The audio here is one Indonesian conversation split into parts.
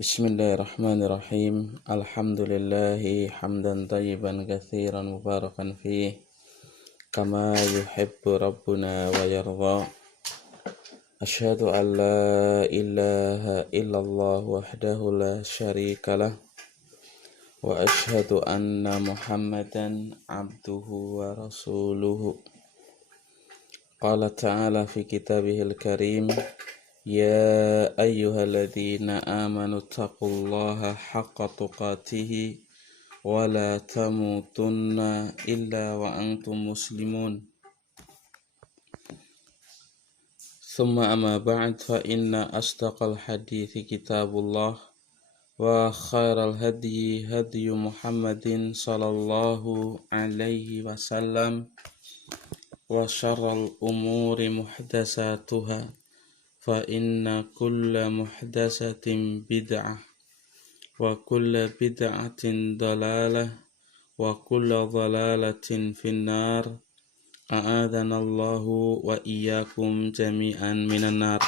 Bismillahirrahmanirrahim. Alhamdulillahi hamdan tayyiban katsiran mubarakan fih kama yuhibbu rabbuna wa yarda. Asyhadu an la ilaha illallah wahdahu la syarikalah wa asyhadu anna Muhammadan abduhu wa rasuluhu. Qala ta'ala fi kitabihil karim, ya ayyuhalladzina amanu taqullaha haqqa tuqatihi wa la tamutunna illa wa antum muslimun. Thumma amma ba'd, fa inna asdaqal hadithi kitabullah wa khairal hadyi hadyu Muhammadin sallallahu alaihi wasallam wa syarral umuri muhdasatuha fa inna kulla muhdasatin bid'ah wa kulla bid'atin dalalah wa kulla dalalatin finnar. A'adana Allahu wa iyyakum jami'an minan nar.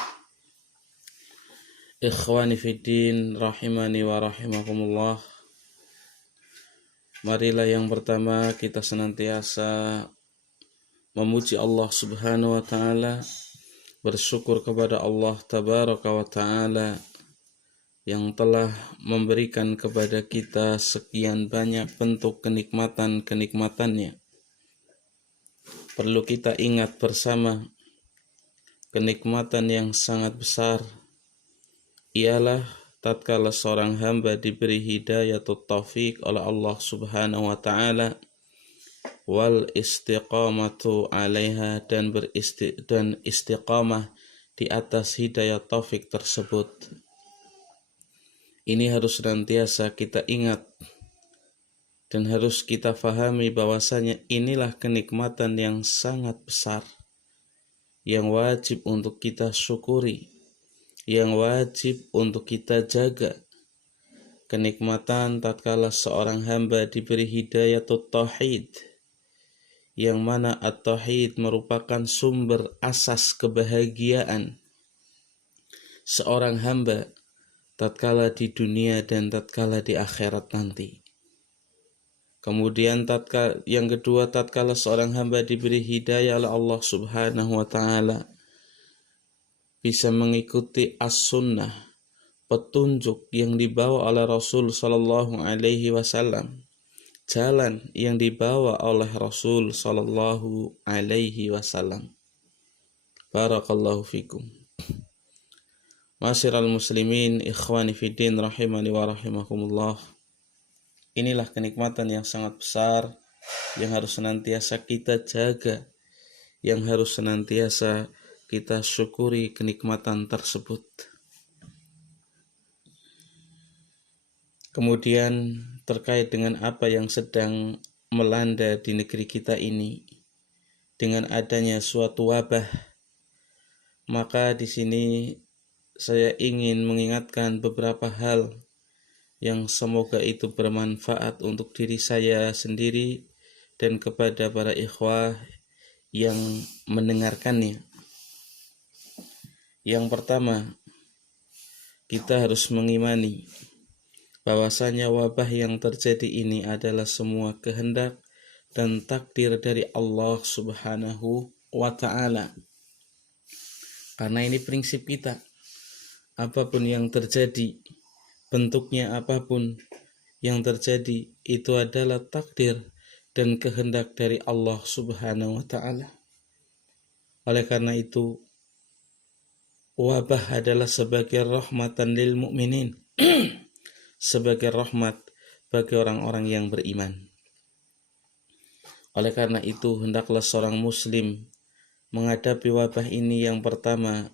Ikhwani fiddin rahimani wa rahimakumullah. Marilah yang pertama kita senantiasa memuji Allah Subhanahu wa ta'ala, bersyukur kepada Allah Tabaraka wa ta'ala yang telah memberikan kepada kita sekian banyak bentuk kenikmatan-kenikmatannya. Perlu kita ingat bersama, kenikmatan yang sangat besar ialah tatkala seorang hamba diberi hidayatut taufik oleh Allah Subhanahu wa ta'ala wal istiqamatu 'alaiha, dan istiqamah di atas hidayah taufik tersebut. Ini harus senantiasa kita ingat dan harus kita fahami bahwasanya inilah kenikmatan yang sangat besar yang wajib untuk kita syukuri, yang wajib untuk kita jaga. Kenikmatan tatkala seorang hamba diberi hidayatut tauhid, yang mana at-tauhid merupakan sumber asas kebahagiaan seorang hamba tatkala di dunia dan tatkala di akhirat nanti. Kemudian yang kedua, tatkala seorang hamba diberi hidayah oleh Allah Subhanahu wa ta'ala, bisa mengikuti as-sunnah, petunjuk yang dibawa oleh Rasul sallallahu alaihi wasallam, jalan yang dibawa oleh Rasul sallallahu alaihi wasallam. Barakallahu fikum. Masyiral muslimin, ikhwani fiddin rahimani wa rahimakumullah. Inilah kenikmatan yang sangat besar yang harus senantiasa kita jaga, yang harus senantiasa kita syukuri kenikmatan tersebut. Kemudian terkait dengan apa yang sedang melanda di negeri kita ini, dengan adanya suatu wabah, maka di sini saya ingin mengingatkan beberapa hal yang semoga itu bermanfaat untuk diri saya sendiri dan kepada para ikhwah yang mendengarkannya. Yang pertama, kita harus mengimani bahwasanya wabah yang terjadi ini adalah semua kehendak dan takdir dari Allah Subhanahu wa ta'ala. Karena ini prinsip kita. Apapun yang terjadi, bentuknya apapun yang terjadi, itu adalah takdir dan kehendak dari Allah Subhanahu wa ta'ala. Oleh karena itu, wabah adalah sebagai rahmatan lil mu'minin, sebagai rahmat bagi orang-orang yang beriman. Oleh karena itu, hendaklah seorang muslim menghadapi wabah ini yang pertama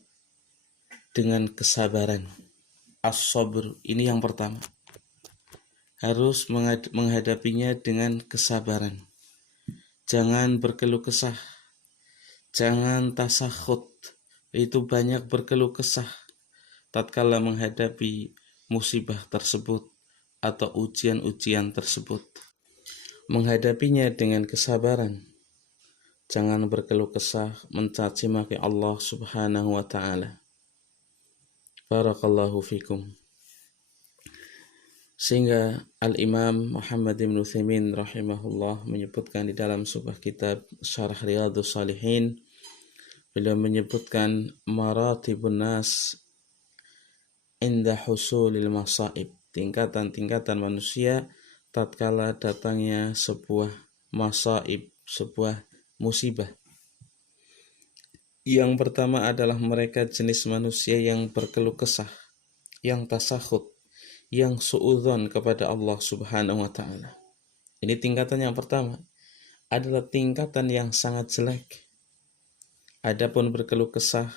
dengan kesabaran. As-sabr, ini yang pertama. Harus menghadapinya dengan kesabaran. Jangan berkeluh kesah. Jangan tasakhut. Itu banyak berkeluh kesah tatkala menghadapi musibah tersebut atau ujian-ujian tersebut. Menghadapinya dengan kesabaran. Jangan berkeluh kesah, mencaci maki Allah Subhanahu wa ta'ala. Barakallahu fikum. Sehingga Al-Imam Muhammad ibn Utsaimin rahimahullah menyebutkan di dalam sebuah kitab Syarah Riyadhus Shalihin, beliau menyebutkan maratibun nas inda husulil masaib, tingkatan-tingkatan manusia tatkala datangnya sebuah masaib, sebuah musibah. Yang pertama adalah mereka jenis manusia yang berkeluh kesah, yang tasakhut, yang suudzon kepada Allah Subhanahu wa ta'ala. Ini tingkatan yang pertama, adalah tingkatan yang sangat jelek. Adapun berkeluh kesah,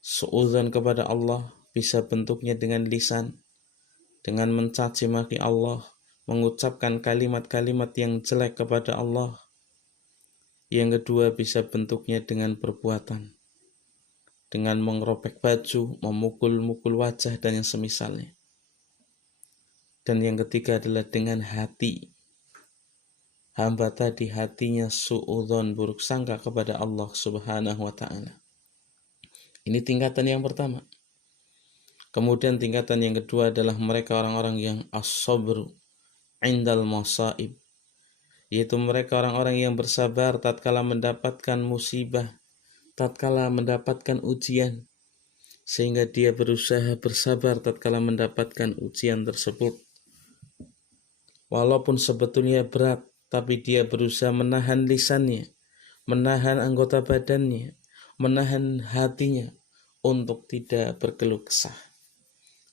suudzon kepada Allah, bisa bentuknya dengan lisan, dengan mencaci maki Allah, mengucapkan kalimat-kalimat yang jelek kepada Allah. Yang kedua bisa bentuknya dengan perbuatan, dengan mengerobek baju, memukul-mukul wajah dan yang semisalnya. Dan yang ketiga adalah dengan hati. Hamba tadi hatinya suudzon, buruk sangka kepada Allah Subhanahu wa ta'ala. Ini tingkatan yang pertama. Kemudian tingkatan yang kedua adalah mereka orang-orang yang as-sabru indal masaib, yaitu mereka orang-orang yang bersabar tatkala mendapatkan musibah, tatkala mendapatkan ujian, sehingga dia berusaha bersabar tatkala mendapatkan ujian tersebut. Walaupun sebetulnya berat, tapi dia berusaha menahan lisannya, menahan anggota badannya, menahan hatinya untuk tidak berkeluh kesah.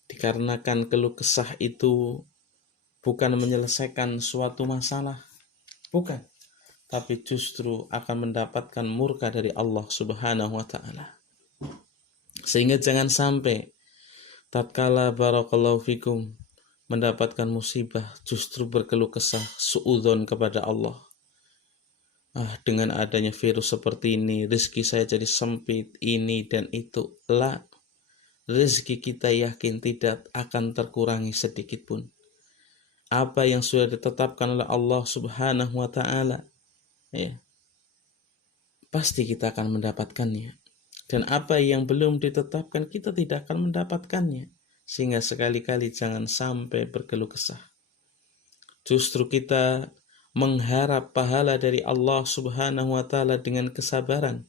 Dikarenakan keluh kesah itu bukan menyelesaikan suatu masalah, bukan, tapi justru akan mendapatkan murka dari Allah Subhanahu wa ta'ala. Sehingga jangan sampai tatkala barakallahu fikum mendapatkan musibah justru berkeluh kesah, suudzon kepada Allah. Dengan adanya virus seperti ini, rezeki saya jadi sempit, ini dan itu. Rezeki kita yakin tidak akan terkurangi sedikit pun. Apa yang sudah ditetapkan oleh Allah Subhanahu wa ta'ala, pasti kita akan mendapatkannya. Dan apa yang belum ditetapkan, kita tidak akan mendapatkannya. Sehingga sekali-kali jangan sampai berkeluh kesah. Justru kita mengharap pahala dari Allah Subhanahu wa ta'ala dengan kesabaran.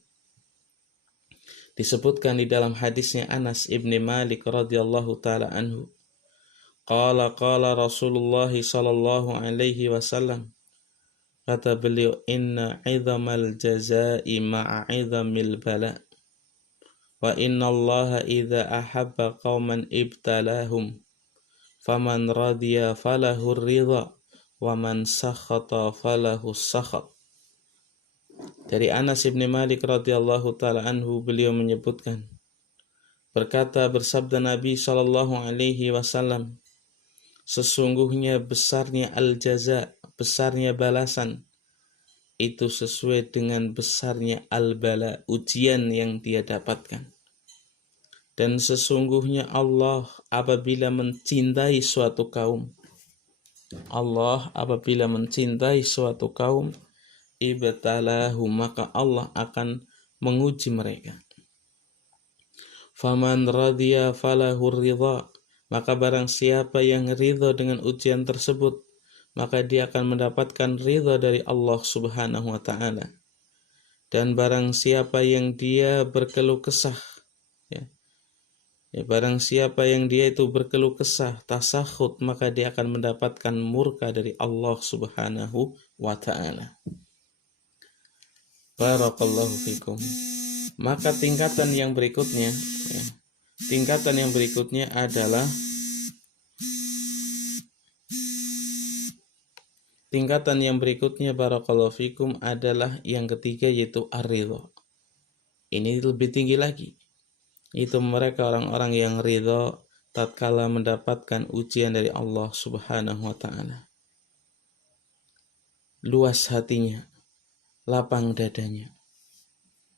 Disebutkan di dalam hadisnya Anas ibn Malik radhiyallahu ta'ala anhu. Qala Rasulullah sallallahu alaihi wasallam. Kata beliau, inna idhamal jazai ma'a idhamil bala. Wa inna allaha idha ahabba qawman ibtalahum. Faman radhiya falahu ridha. Wa man sakhata falahu sakhat. Dari Anas ibn Malik radhiyallahu ta'ala anhu, beliau menyebutkan, bersabda Nabi sallallahu alaihi wasallam, sesungguhnya besarnya al-jaza, besarnya balasan, itu sesuai dengan besarnya al-bala, ujian yang dia dapatkan. Dan sesungguhnya Allah apabila mencintai suatu kaum, ibtalahu, maka Allah akan menguji mereka. Faman radhiya falahu ridha, maka barang siapa yang ridha dengan ujian tersebut, maka dia akan mendapatkan ridha dari Allah Subhanahu wa ta'ala. Dan barang siapa yang dia berkeluh kesah, barang siapa yang dia itu berkeluh kesah, tasakhut, maka dia akan mendapatkan murka dari Allah Subhanahu wa ta'ala. Barakallahu fikum. Maka tingkatan yang berikutnya adalah barakallahu fikum adalah yang ketiga, yaitu ar-ridha. Ini lebih tinggi lagi. Itu mereka orang-orang yang ridha tatkala mendapatkan ujian dari Allah Subhanahu wa ta'ala. Luas hatinya, lapang dadanya,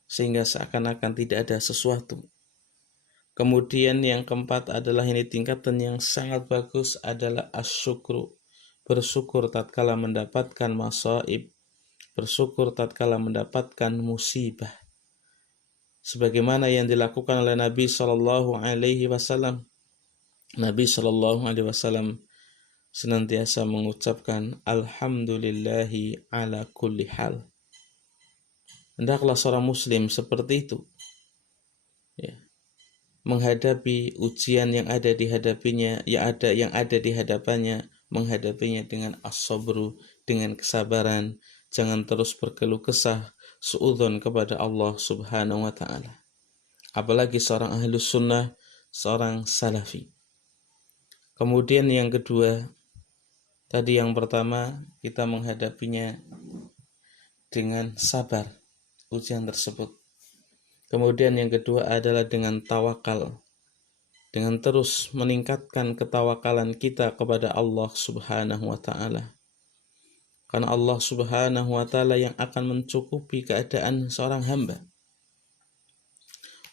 sehingga seakan-akan tidak ada sesuatu. Kemudian yang keempat adalah, ini tingkatan yang sangat bagus, adalah asyukru, bersyukur tatkala mendapatkan masaib, bersyukur tatkala mendapatkan musibah. Sebagaimana yang dilakukan oleh Nabi sallallahu alaihi wasallam. Nabi sallallahu alaihi wasallam senantiasa mengucapkan alhamdulillahi ala kulli hal. Hendaklah seorang muslim seperti itu, ya, menghadapi ujian yang ada di hadapinya, yang ada di hadapannya, menghadapinya dengan as-sabru, dengan kesabaran, jangan terus berkeluh kesah, suudzon kepada Allah Subhanahu wa taala. Apalagi seorang ahlus sunnah, seorang salafi. Kemudian yang kedua, tadi yang pertama kita menghadapinya dengan sabar, ujian tersebut. Kemudian yang kedua adalah dengan tawakal, dengan terus meningkatkan ketawakalan kita kepada Allah Subhanahu wa taala. Karena Allah Subhanahu wa taala yang akan mencukupi keadaan seorang hamba.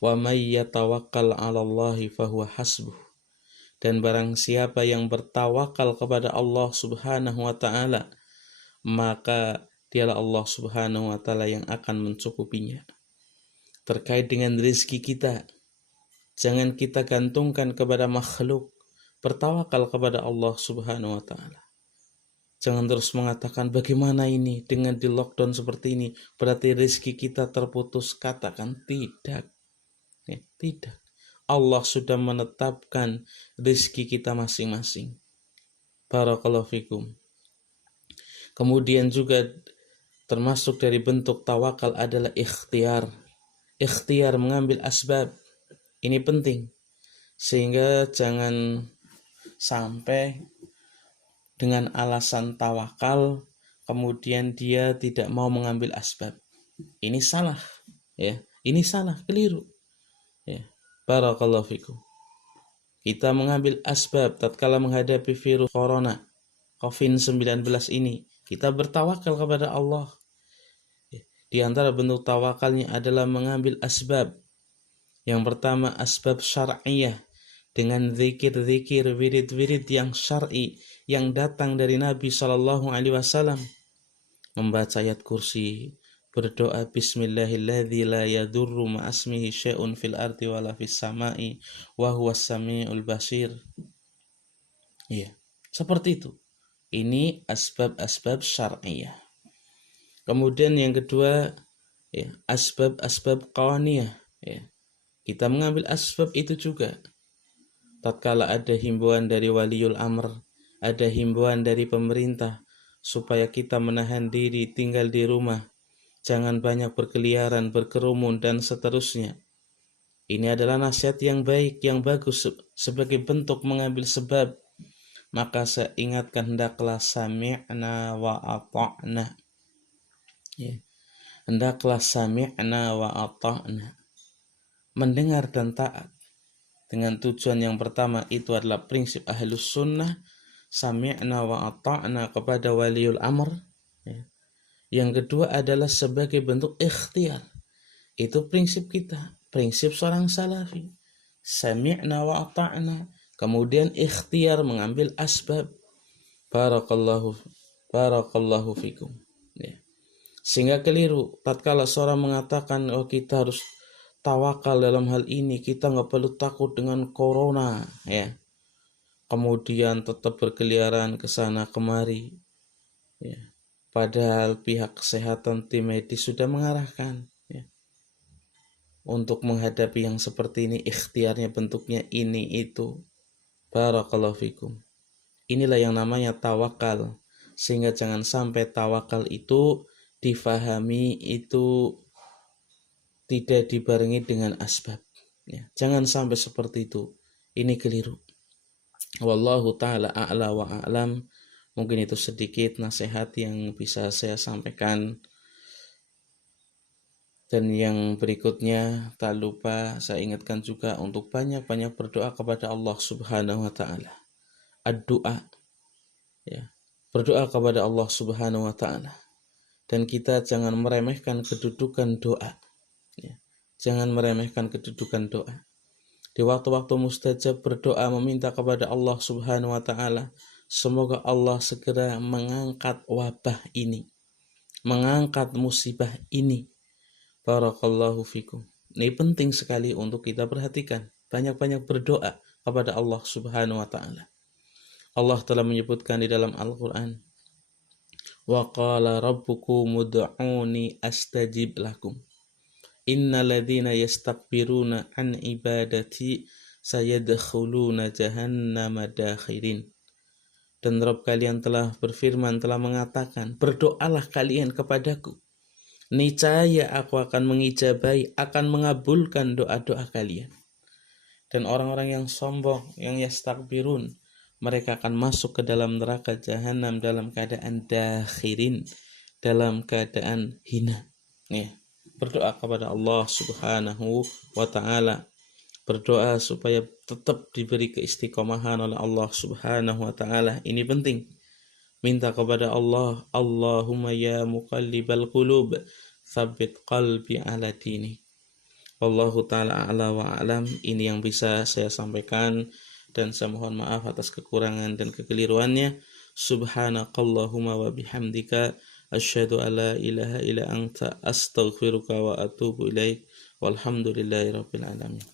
Wa may yatawakkal 'alallahi fahuwa hasbuh. Dan barang siapa yang bertawakal kepada Allah Subhanahu wa taala, maka dialah Allah Subhanahu wa taala yang akan mencukupinya. Terkait dengan rezeki kita, jangan kita gantungkan kepada makhluk, bertawakal kepada Allah Subhanahu wa taala. Jangan terus mengatakan bagaimana ini dengan di lockdown seperti ini, berarti rezeki kita terputus. Katakan tidak. Ya, tidak. Allah sudah menetapkan rezeki kita masing-masing. Barakallahu fikum. Kemudian juga termasuk dari bentuk tawakal adalah ikhtiar. Ikhtiar mengambil asbab. Ini penting. Sehingga jangan sampai dengan alasan tawakal kemudian dia tidak mau mengambil asbab. Ini salah, ya. Ini salah, keliru. Ya. Barakallahu fikum. Kita mengambil asbab tatkala menghadapi virus corona COVID-19 ini, kita bertawakal kepada Allah. Di antara bentuk tawakalnya adalah mengambil asbab. Yang pertama asbab syar'iyah, dengan zikir-zikir, wirid-wirid yang syar'i yang datang dari Nabi sallallahu alaihi wasallam. Membaca ayat kursi, berdoa bismillahilladzi la yadurru ma'asmihi syai'un fil ardi wala fis sama'i wa huwas samiul basir. Iya, seperti itu. Ini asbab-asbab syar'iyah. Kemudian yang kedua, ya, asbab-asbab qawaniyah, ya. Kita mengambil asbab itu juga. Tatkala ada himbauan dari waliul amr, ada himbauan dari pemerintah supaya kita menahan diri, tinggal di rumah, jangan banyak berkeliaran, berkerumun dan seterusnya. Ini adalah nasihat yang baik, yang bagus sebagai bentuk mengambil sebab. Maka saya ingatkan, hendaklah sami'na wa ata'na. Ya. Hendaklah sami'na wa ata'na. Mendengar dan taat. Dengan tujuan yang pertama itu adalah prinsip ahlus sunnah, sami'na wa ata'na kepada waliul amr. Ya. Yang kedua adalah sebagai bentuk ikhtiar. Itu prinsip kita, prinsip seorang salafi. Sami'na wa ata'na. Kemudian ikhtiar mengambil asbab. Barakallahu fikum. Ya. Sehingga keliru tatkala seorang mengatakan, oh kita harus tawakal dalam hal ini, kita nggak perlu takut dengan corona, ya. Kemudian tetap berkeliaran ke sana kemari, ya. Padahal pihak kesehatan, tim medis sudah mengarahkan, ya, untuk menghadapi yang seperti ini, ikhtiarnya bentuknya ini itu. Barakallahu fikum. Inilah yang namanya tawakal. Sehingga jangan sampai tawakal itu difahami itu tidak dibarengi dengan asbab. Ya, jangan sampai seperti itu. Ini keliru. Wallahu ta'ala a'la wa a'lam. Mungkin itu sedikit nasihat yang bisa saya sampaikan. Dan yang berikutnya, tak lupa saya ingatkan juga untuk banyak-banyak berdoa kepada Allah Subhanahu wa ta'ala. Ad-du'a, ya. Berdoa kepada Allah Subhanahu wa ta'ala. Dan kita jangan meremehkan kedudukan doa. Ya. Jangan meremehkan kedudukan doa. Di waktu-waktu mustajab berdoa meminta kepada Allah Subhanahu wa ta'ala, semoga Allah segera mengangkat wabah ini, mengangkat musibah ini. Barakallahu fikum. Ini penting sekali untuk kita perhatikan. Banyak-banyak berdoa kepada Allah Subhanahu wa ta'ala. Allah telah menyebutkan di dalam Al-Quran, wa qala rabbukum ud'uni astajib lakum innal ladzina yastakbiruna an ibadati sayadkhuluna jahannama dakhirin. Dan Rabb kalian telah berfirman, telah mengatakan, berdoalah kalian kepadaku, niscaya aku akan mengijabahi, akan mengabulkan doa-doa kalian. Dan orang-orang yang sombong, yang yastakbirun, mereka akan masuk ke dalam neraka jahanam dalam keadaan dakhirin, dalam keadaan hina. Ya. Berdoa kepada Allah Subhanahu wa ta'ala, berdoa supaya tetap diberi keistiqomahan oleh Allah Subhanahu wa ta'ala. Ini penting. Minta kepada Allah, Allahumma ya muqallibal qulub, tsabbit qalbi ala dini. Wallahu ta'ala a'la wa a'lam. Ini yang bisa saya sampaikan, dan saya mohon maaf atas kekurangan dan kekeliruannya. Subhanakallahumma wa bihamdika asyhadu an la ilaha illa anta astaghfiruka wa atubu ilaik. Walhamdulillahirabbil alamin.